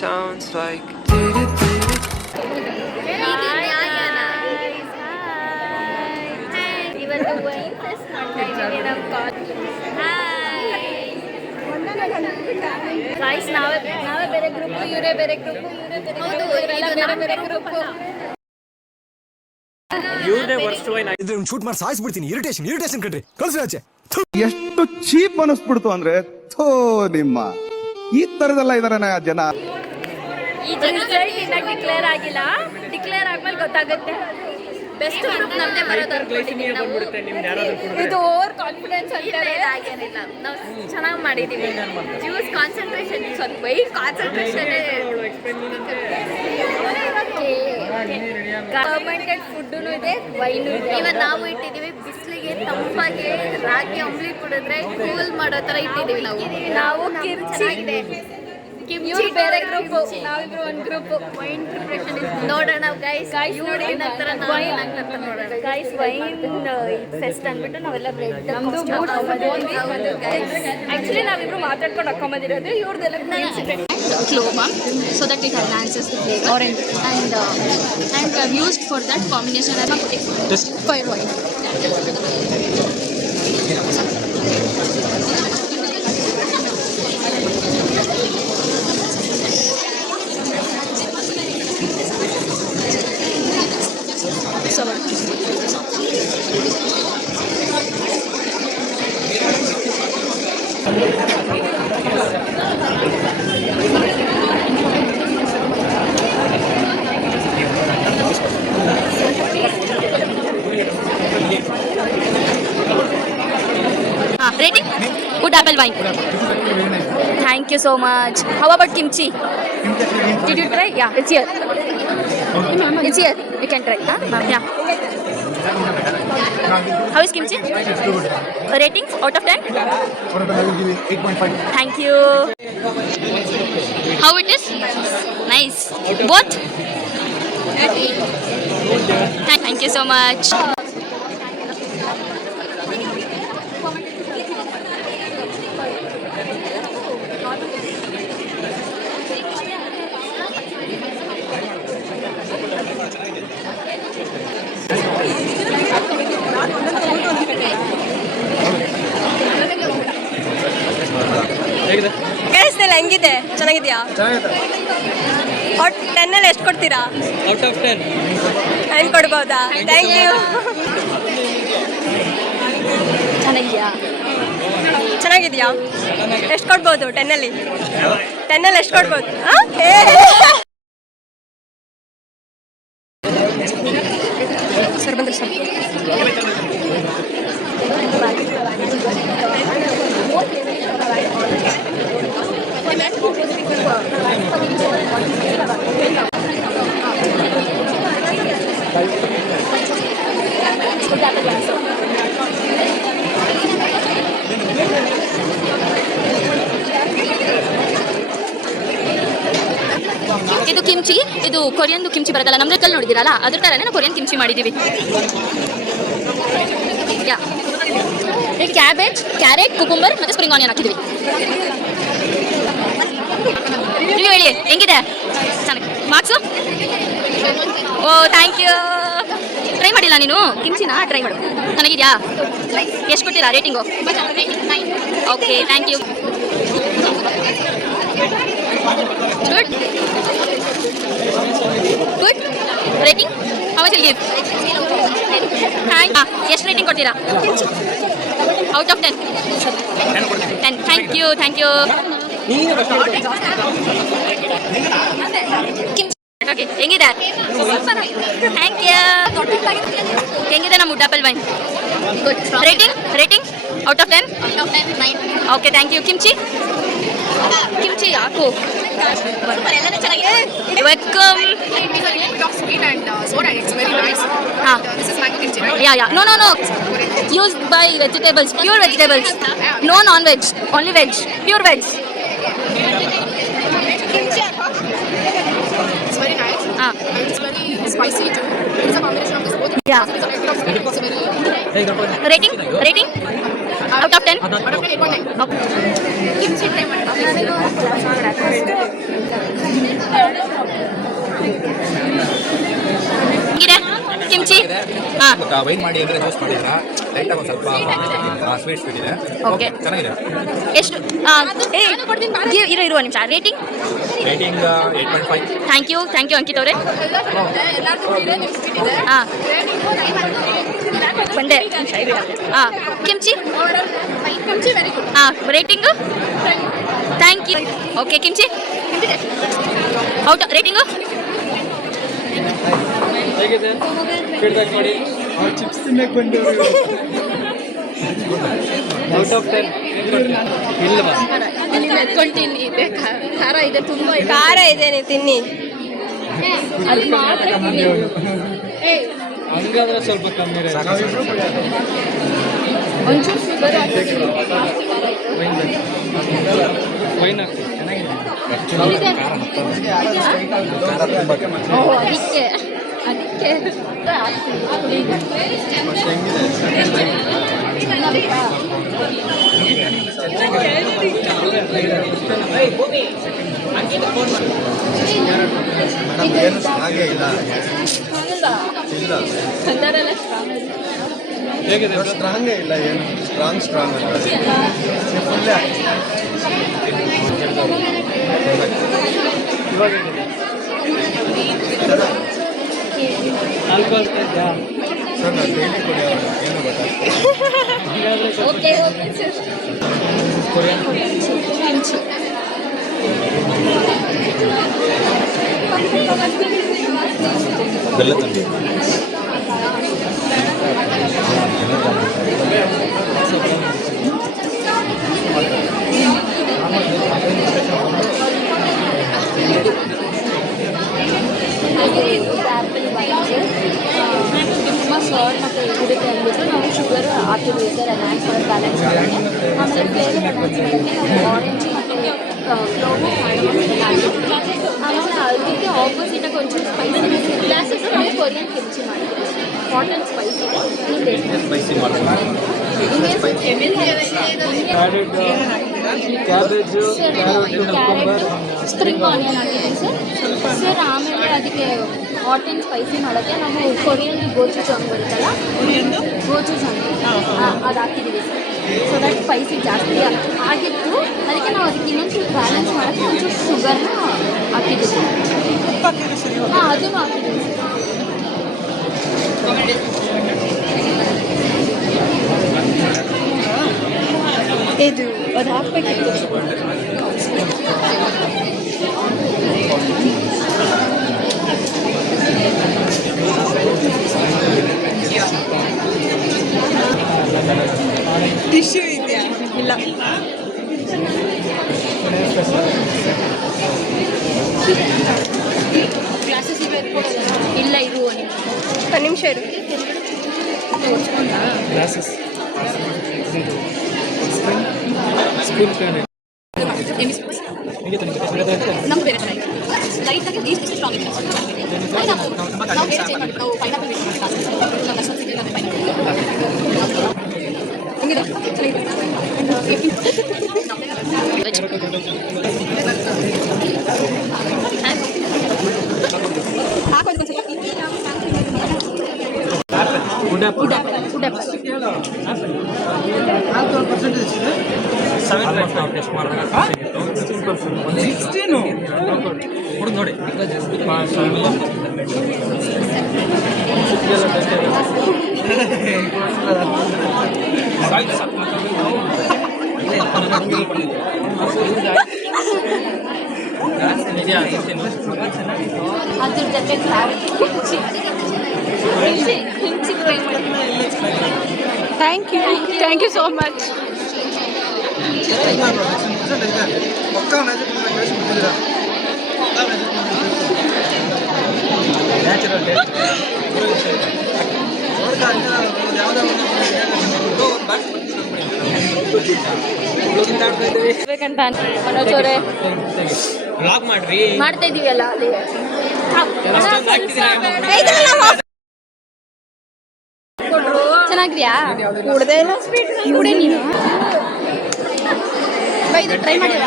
sounds like ಇವತ್ತು wine fest ಮಾಡ್ತಾ ಇದ್ದೀವಿ ನಮ್ಮ ಕಾಲೇಜ್. ಗೈಸ್ ನಾವೇ ಬೇರೆ ಗ್ರೂಪ್, ಇವರೇ ಬೇರೆ ಗ್ರೂಪ್, ಇವರೆಲ್ಲ ಬೇರೆ ಗ್ರೂಪ್. ಇವ್ರದೇ ವರ್ಸ್ಟ್ ವೈನ್ ಇದ್ರ ಶೂಟ್ ಮಾಡಿ ಸಾಯಿಸ್ಬಿಡ್ತೀನಿ. ಇರಿಟೇಷನ್ ಕಣ್ರಿ, ಕಳ್ಸಿ ಆಚೆ. ಎಷ್ಟು ಚೀಪ್ ಅನಿಸ್ಬಿಡ್ತು ಅಂದ್ರೆ ಥೋ ನಿಮ್ಮ ಈ ತರದೆಲ್ಲ ಇದಾರೆ ಜನ. ಈ ರಿಸಲ್ಟ್ ಇನ್ನ ಡಿಕ್ಲೇರ್ ಆಗಿಲ್ಲ, ಡಿಕ್ಲೇರ್ ಆದ್ಮೇಲೆ ಗೊತ್ತಾಗುತ್ತೆ. ಬೆಸ್ಟ್ ಗ್ರೂಪ್ ನಮ್ದೇ ಬರೋದು ಅನ್ಕೊಂಡಿದ್ದೀವಿ ನಾವು. ಇದು ಓವರ್ ಕಾನ್ಫಿಡೆನ್ಸ್ ಅಂತಾರೆ. ಹಾಗೇನಿಲ್ಲ, ನಾವು ಚೆನ್ನಾಗಿ ಮಾಡಿದ್ದೀವಿ. ಜ್ಯೂಸ್ ಕಾನ್ಸಂಟ್ರೇಷನ್ ಸ್ವಲ್ಪ ವೈಟ್ ಕಾನ್ಸಂಟ್ರೇಷನ್ ಫರ್ಮೆಂಟೆಡ್ ಫುಡ್ಡು ಇದೆ, ವೈನು ಇದೆ. ಇವತ್ತು ನಾವು ಇಟ್ಟಿದ್ದೀವಿ ಬಿಸಿಲಿಗೆ ತಂಪಾಗಿ ರಾಗಿ ಅಂಬ್ಲಿ ಕುಡಿದ್ರೆ ಕೂಲ್ ಮಾಡೋ ಥರ ಇಟ್ಟಿದ್ದೀವಿ ನಾವು ಚೆನ್ನಾಗಿದೆ. ಕಿಮ್ಚಿ ಬೇರೆ ಗ್ರೂಪ್, ನಾವಿಬ್ರು ಒಂದು ಗ್ರೂಪ್. ವೈನ್ ಪ್ರಿಪರೇಷನ್ ನೋಡೋಣ ಗೈಸ್ ನೋಡಿ ನಂತರ ನೋಡೋಣ ಗೈಸ್. ವೈನ್ ಫೆಸ್ಟ್ ಅಂದ್ಬಿಟ್ಟು ನಾವೆಲ್ಲ ಬ್ರೆಡ್ ನಮ್ಮದು ಆ್ಯಕ್ಚುಲಿ ನಾವಿಬ್ರು ಮಾತಾಡ್ಕೊಂಡು ಹಾಕೊಂಬಂದಿರೋದು. ಇವ್ರದ್ದೆಲ್ಲ clova so that it enhances the flavor and I've used for that combination of fire oil. Rating? Good apple wine. Thank you so much. How about kimchi? Did you try? Yeah, it's here. It's here. You can try. Huh? Yeah. How is kimchi? Rating out of 10? 8.5. Thank you. How it is? Nice. Both? Thank you so much. ಕೇಳಿಸ್ತಿಲ್ಲ, ಹೆಂಗಿದೆ? ಚೆನ್ನಾಗಿದೆಯಾ? Out 10 ಅಲ್ಲಿ ಎಷ್ಟು ಕೊಡ್ತೀರಾ? Out of 10 9 ಕೊಡ್ಬೋದಾ? Thank you. ಚೆನ್ನಾಗಿದೆಯಾ? ಎಷ್ಟು ಕೊಡ್ಬೋದು 10 ಅಲ್ಲಿ? 10 ಅಲ್ಲಿ ಎಷ್ಟು ಕೊಡ್ಬೋದು? ಸರ್ ಬಂದ್ರಿ ಸರ್. ಇದು ಕಿಮ್ಚಿ, ಇದು ಕೊರಿಯನ್ ಕಿಮ್ಚಿ ಬರುತ್ತಲ್ಲ, ನಮ್ದು ಕಲ್ ನೋಡಿದಿರಲ್ಲ ಅದ್ರ ಥರನೇ ನಾವು ಕೊರಿಯನ್ ಕಿಮ್ಚಿ ಮಾಡಿದ್ದೀವಿ. ಕ್ಯಾಬೇಜ್, ಕ್ಯಾರೆಟ್, ಕುಕುಂಬರ್ ಮತ್ತು ಸ್ಪ್ರಿಂಗ್ ಆನಿಯನ್ ಹಾಕಿದ್ದೀವಿ. ನೀವು ಹೇಳಿ ಹೆಂಗಿದೆ? ಚೆನ್ನಾಗಿ. ಮಾರ್ಕ್ಸು? ಓ ಥ್ಯಾಂಕ್ ಯು. ಟ್ರೈ ಮಾಡಿಲ್ಲ ನೀನು ಕಿಮ್ಚಿನ? ಟ್ರೈ ಮಾಡು. ಚೆನ್ನಾಗಿದೆಯಾ? ಎಷ್ಟು ಕೊಡ್ತೀರಾ rating? Okay thank you. Good good. Rating how much will give? ಎಷ್ಟು ರೇಟಿಂಗ್ ಕೊಡ್ತೀರಾ out of 10? 10. Thank you thank you. Okay ಹೆಂಗಿದೆ? Thank you. ಹೆಂಗಿದೆ ನಮ್ಮ wood apple wine? Rating rating out of 10? Okay thank you. Kimchi kimchi ಯಾಕು? Welcome. Yeah. No. Used by vegetables, pure vegetables. No non-veg, only veg, pure veg. It's very nice. It's very spicy too. It's a combination of this both. Yeah. Rating out of 10? Out of 10, 8.9. Kimchi try ಮಾಡಿ. ಚೆನ್ನಾಗಿದೆ. ಹಾ. Wine ಮಾಡಿ ಅಂದ್ರೆ juice ಮಾಡಿದ್ರ light ಆಗಿ ಸ್ವಲ್ಪ sweet ಇದೆ. Okay. ಚೆನ್ನಾಗಿದೆ. ಎಷ್ಟು ಇರುವ ನಿಮಿಷ rating rating 8.5. Thank you Ankit ಅವರೇ. ಹಾಂ ಬಂದೆ. ಹಾಂ ಕಿಮ್ಚಿ ಹಾಂ rating thank you. Okay kimchi out rating ಹೇಗಿದೆ ಫೀಡ್ಬ್ಯಾಕ್ ಮಾಡಿ. ಚಿಪ್ಸ್ ತಿನ್ನಕ್ ಬಂದವರು ಔಟ್ ಆಫ್ 10 ಇಲ್ಲವಾ? ಮೆತ್ಕೊಂತೀನಿ ಇದೆ ಖಾರ ಇದೆ ತುಂಬ ಇದೆ. ಖಾರ ಇದೆ, ನೀವು ತಿನ್ನಿ. ಅದು ಮಾತ್ರ ಹಂಗಾದ್ರೆ ಸ್ವಲ್ಪ ಕಮ್ಮಿ ಇರುತ್ತೆ. ಒಂಚೂರು ಶುಗರ್ ಹಾಕಿದ್ದೀನಿ. ವೈನ್ ಹಾಕಿ ಚೆನ್ನಾಗಿದೆ. ಓ ಅದಕ್ಕೆ ಹೇಗಿದೆ ಸ್ಟ್ರಾಂಗೇ ಇಲ್ಲ, ಏನು ಸ್ಟ್ರಾಂಗ್ ಇವಾಗ ಹೇಗಿದೆ? ಆಲ್ಕೋಹಾಲ್ ಇದೆಯಾ? ಸರ್ ನಾನು ಡೈಲಿ ಕುಡಿಯೋರು, ಏನು ಗೊತ್ತಾಗ್ತದೆ. ಹೀಗಾದ್ರೆ ಸ್ವಲ್ಪ ಓಕೆ ಸರ್. ಕೊರಿಯನ್ ಬೆಲ್ಲ ತಂದು ಆ್ಯಪಲ್ ವೈನ್ಸ್ ತುಂಬ ಸಾಲ್ಟ್ ಮತ್ತು ಇರುತ್ತೆ ಅಂದ್ಬಿಟ್ಟು ನಾವು ಶುಗರ್ ಹಾಕಿದ್ವಿ ಸರ್ ಎನ್ಹಾನ್ಸ್ ಮಾಡಿ ಬ್ಯಾಲೆನ್ಸ್ ಮಾಡೋಕ್ಕೆ. ಆಮೇಲೆ ಫ್ಲೇವರ್ ಎನ್ಹಾನ್ಸ್ ಮಾಡೋಕ್ಕೆ ನಾವು ಆರೆಂಜ್ ಮತ್ತು ಕ್ಲೋವು ಆಮೇಲೆ ಅದಕ್ಕೆ ಆಪೋಸಿಟಾಗಿ ಒಂಚೂರು ಸ್ಪೈಸಿ ಗ್ಲಾಸಸ್ ನಾವು ಕೊರಿಯನ್ ಕಿಮ್ಚಿ ಮಾಡಿದ್ವಿ. ಹಾಟ್ ಆ್ಯಂಡ್ ಸ್ಪೈಸಿ ಇದೆ. ಸ್ಪೈಸಿ ಮಾಡ್ತೀನಿ. ಕ್ಯಾಬೇಜು, ಕ್ಯಾರೆಟ್ ಸ್ಪ್ರಿಂಗ್ ಆನಿಯನ್ ಹಾಕಿದ್ದೀವಿ ಸರ್. ಆಮೇಲೆ ಅದಕ್ಕೆ ಹಾಟ್ ಆ್ಯಂಡ್ ಸ್ಪೈಸಿ ಮಾಡೋಕ್ಕೆ ನಾವು ಕೊರಿಯನ್ ಗೋಚೂಜಾಂಗ್ ಬರುತ್ತಲ್ಲ, ಗೋಚೂಜಾಂಗ್ ಅದು ಹಾಕಿದ್ದೀವಿ ಸರ್. ಸೊ ದಟ್ ಸ್ಪೈಸಿ ಜಾಸ್ತಿ ಆಗಿತ್ತು, ಅದಕ್ಕೆ ನಾವು ಅದಕ್ಕೆ ಇನ್ನೊಂಚೂರು ಬ್ಯಾಲೆನ್ಸ್ ಮಾಡೋಕ್ಕೆ ಒಂಚೂರು ಶುಗರ್ನ ಹಾಕಿದ್ದೀವಿ. ಹಾಂ ಅದನ್ನು ಹಾಕಿದ್ದೀವಿ ಸರ್. ಇದು ಅದು ಹಾಕ್ಬೇಕಿತ್ತು. ಟಿಶ್ಯೂ ಇದೆಯಾ? ಇಲ್ಲ. ಇಲ್ಲ ಇದು ಒಂದು ನಿಮಿಷ ಇರು. ಗ್ಲಾಸಸ್ ಸ್ಪೂನ್ ಪ್ಯಾನ್ ನಮ್ಗೆ ಬೇರೆ ಚೆನ್ನಾಗಿದೆ. ಲೈಟಾಗಿ ಈಸ್ಟ್ ಸ್ಟ್ರಾಂಗ್ ಇದೆ. ನಾವು ಬೇರೆ ಚೇಂಜ್ ಮಾಡಿ ನಾವು ಪೈನಾಪಲ್ ಬೇಕು ಟೆಸ್ಟ್ ಮಾಡಿದಾಗ ಕುಡಿದು ನೋಡಿ. ಅದ್ರ ಜೊತೆ thank you so much. Natural taste. ಬೇಕಂತ ಮನೋಜ್ ಅವರೇ ವ್ಲಾಗ್ ಮಾಡ್ರಿ. ಮಾಡ್ತಾ ಇದೀವಲ್ಲ ಅಲ್ಲಿ ಚೆನ್ನಾಗಿದ್ಯಾ? ಕುಡ್ದೇ ಇಲ್ಲ. ಕುಡಿ ನೀನು. ಇದು ಟ್ರೈ ಮಾಡಿಲ್ಲ.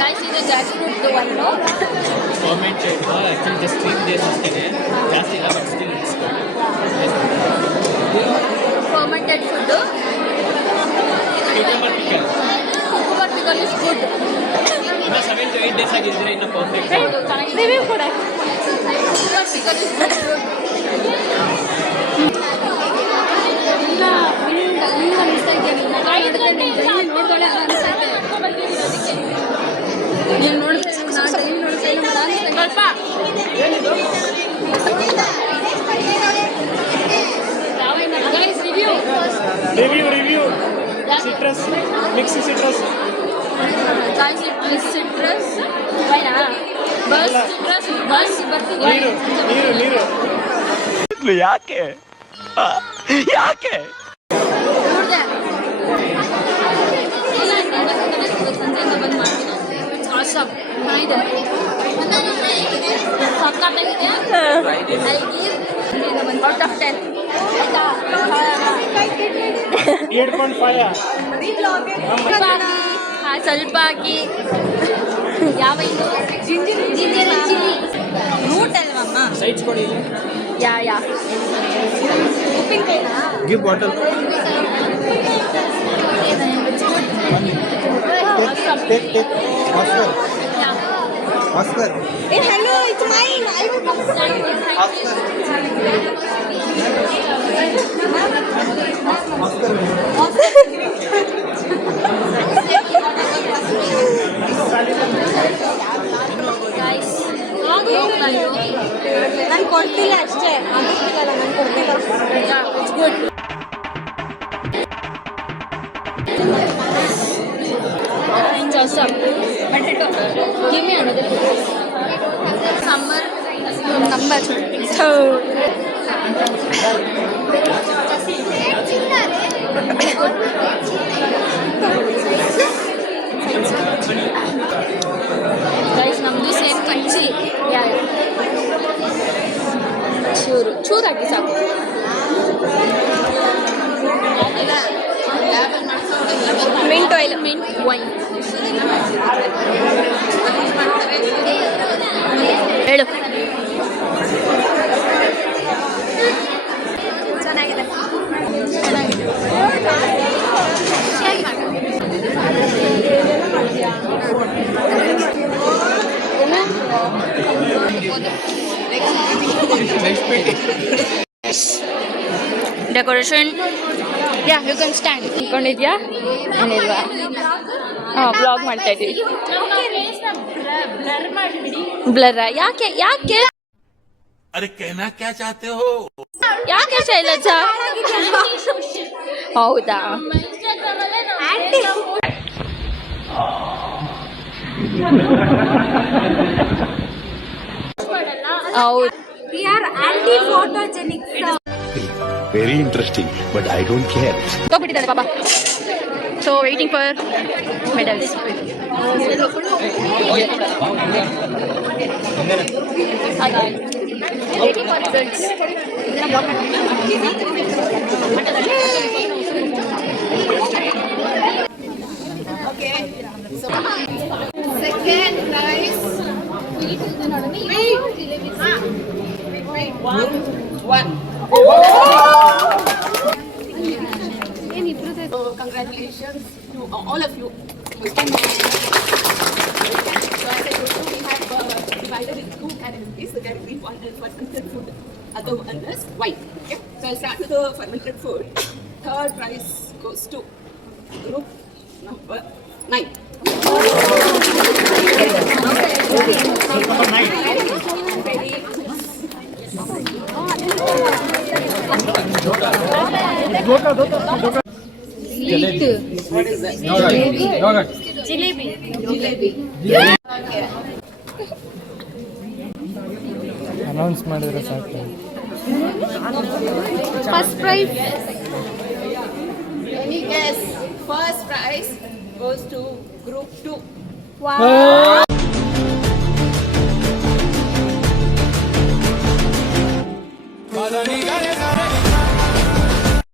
ಚಾಯ್ಸ್ ಇದೆ ಜಾಕ್ ಫ್ರೂಟ್ ಒಂದು ಕಮೆಂಟ್ ಆ್ಯಕ್ಚುಲಿ ಜಸ್ಟ್ 3 ಡೇಸ್ ಅಷ್ಟೇ, ಜಾಸ್ತಿ ಇಲ್ಲ but still it's fermented food cucumber pickle is good. ಇನ್ನು 7 to 8 ಡೇಸ್ ಆಗಿದ್ರೆ ಇನ್ನೂ ಪರ್ಫೆಕ್ಟ್. ರಿವ್ಯೂ ಕೂಡ ಕುಕುಂಬರ್ ಪಿಕಲ್ ಇಸ್ ಗುಡ್. ನೀವು ನೋಡ್ಬೇಕು, ನಾನು ಡೈಲಿ ನೋಡ್ಬೇಕು. ಸ್ವಲ್ಪ review citrus mix citrus citrus bus citrus bus ಬರ್ತೀವಿ. ಯಾಕೆ ಯಾಕೆ ನೋಡಿದೆ ಸಂಜೆಯಿಂದ ಬಂದು ಮಾಡ್ತೀನಿ. ಆಸಮ್ ಚೆನ್ನಾಗಿದೆ, ಸಕ್ಕತ್ತಾಗಿದೆ. ಔಟ್ ಆಫ್ 10 ಸ್ವಲ್ಪ ಹಾಕಿ. ಯಾವ ಇದು ಜಿಂಜರ್ ಚಿಲ್ಲಿ ರೂಟ್ ಅಲ್ವಮ್ಮ? ಸೈಡ್ಸ್ ಕೊಡಿ. ಯಾ ಉಪ್ಪಿನಕಾಯಿನಾ? Give bottle. Hey, hello, it's mine. I will come. Guys ನಾನು ಕೊಡ್ತಿಲ್ಲ ಅಷ್ಟೇ, ಆಗುತ್ತಿಲ್ಲ, ನಾನು ಕೊಡ್ತಿಲ್ಲ. It's good. It's awesome. Give me another. Summer number. So. Guys, ನಮ್ದು ಸೇಮ್ ಕಂಚಿ. ಚೂರು ಹಾಕಿ ಸಾಕು. Mint oil, mint wine. ಹೇಳು. ಚೆನ್ನಾಗಿದೆ. Decoration yeah you can stand. ಇಟ್ಕೊಂಡಿದ್ಯಾ ಏನಿಲ್ವಾ? ಹಾಂ, ಬ್ಲಾಗ್ ಮಾಡ್ತಾ ಇದ್ದೀವಿ. ಬ್ಲರ್ ಯಾಕೆ ಯಾಕೆ अरे कहना क्या चाहते हो? ಯಾಕೆ ಶೈಲಜ? ಹೌದಾ? ಹೌದು. Very interesting, but I don't care. ಹೋಗ್ಬಿಟ್ಟಿದ್ದಾನೆ ಪಾಪ. So waiting for medals. Waiting for results. Second prize Congratulations to all of you. So as I told you, we have divided into 2 categories. The category 1 is fermented food, other one is wine. Okay? So I'll start with the fermented food. Third prize goes to group number 9. What is that? Jalebi. Announce ಮಾಡಿದ್ರೆ ಸಾಕು. First prize. Any guess? First prize goes to group 2. Wow.